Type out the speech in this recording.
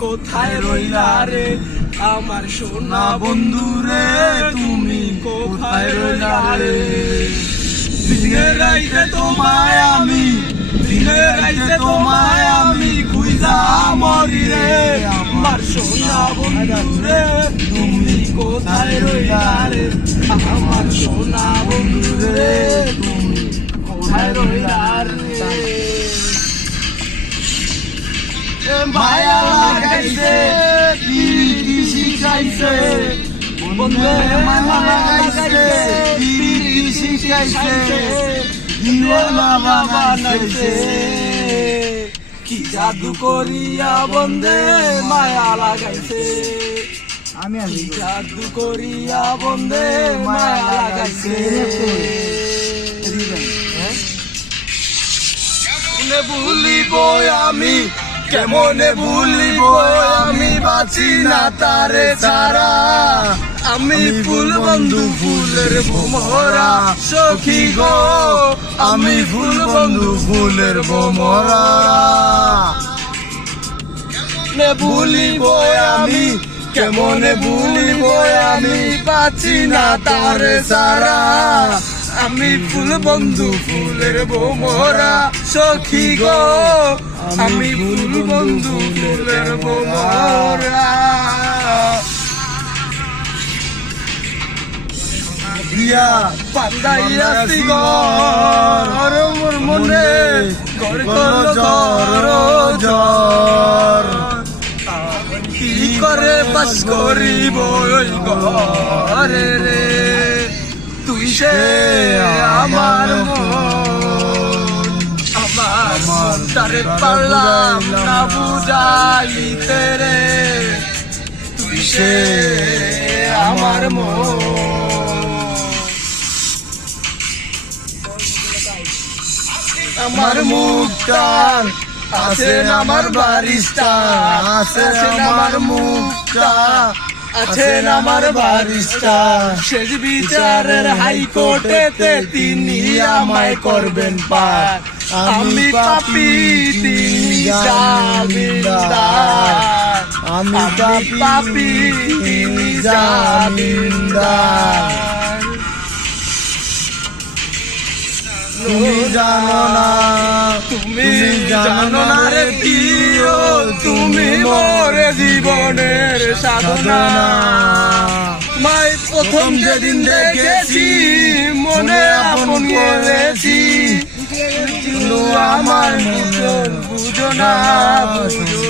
কোথায় রইলা রে আমার সোনা বন্ধু রে, তুমি কোথায় রইলা রে? দিনে রাইতে তোমায় আমি, দিনে রাইতে তোমায় আমি খুঁজা মরি রে আমার সোনা বন্ধু রে, তুমি কোথায় রইলা রে আমার সোনা বন্ধু রে, তুমি কোথায় রইলা রে? মায়া লাগাইছে পিরিতি শিখাইছে বন্ধে, মায়া লাগাইছে পিরিতি শিখাইছে দিওয়ানা বানাইছে। কি জাদু করিয়া বন্ধে মায়া লাগাইছে, কি জাদু করিয়া বন্ধে মায়া লাগাইছে। ভুলিব আমি, কেমনে ভুলিব আমি, বাঁচি না তারে ছাড়া। আমি ফুল বন্ধু ফুলের ভোমরা সখী গো, আমি ফুল বন্ধু ফুলের ভোমরা। ভুলিব আমি, কেমনে ভুলিব আমি, বাঁচি না তারে ছাড়া। আমি ফুল বন্ধু ফুলের ভোমরা সখী গো, আমি ফুল বন্ধু ফুলের ভোমরা। দিয়া পান্দাইয়াছি ঘর মোর মনে, ঘর করল ঝড় ঝড়। কি করে বাস করিব ওই ঘরে রে, তুই সে আমার মন, আমার তারে পারলাম না বুঝাইতে রে, তুই সে আমার মন। আমার মুখটার আছেন আমার বারিস্টার, আছেন আমার মুখটা আছেন আমার বারিস্টার। শেষ বিচারের হাইকোর্টেতে তিনি আমায় করবেন পার, আমি পাপী তিনি জামিনদার, আমি পাপী তিনি জামিনদার। তুমি জানো না, তুমি জানো না রে প্রিয়, তুমি মোর জীবনের সাধনা। মাই প্রথম যেদিন দেখেছি মনে আপন করেছি, আমার মন বুঝো না।